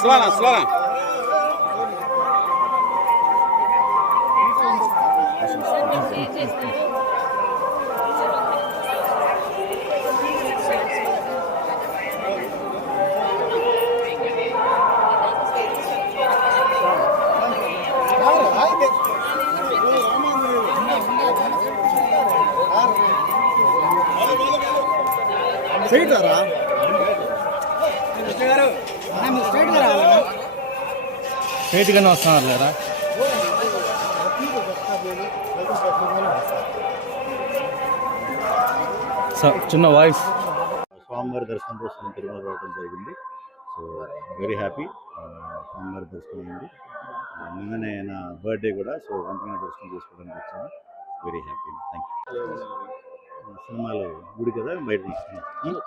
స్లోనా straight రా straight గానే వస్తున్నారు లేదా చిన్న వాయిస్. స్వామివారి దర్శనం కోసం తిరుమల రావడం జరిగింది. So very happy. స్వామివారి దర్శనం ఉంది. నిన్ననే నా బర్త్డే కూడా. సో వెంటనే దర్శనం చేసుకోవడానికి వచ్చాను. Very happy. Thank you. సినిమాలో గుడి కదా బయట తీసుకున్నాను.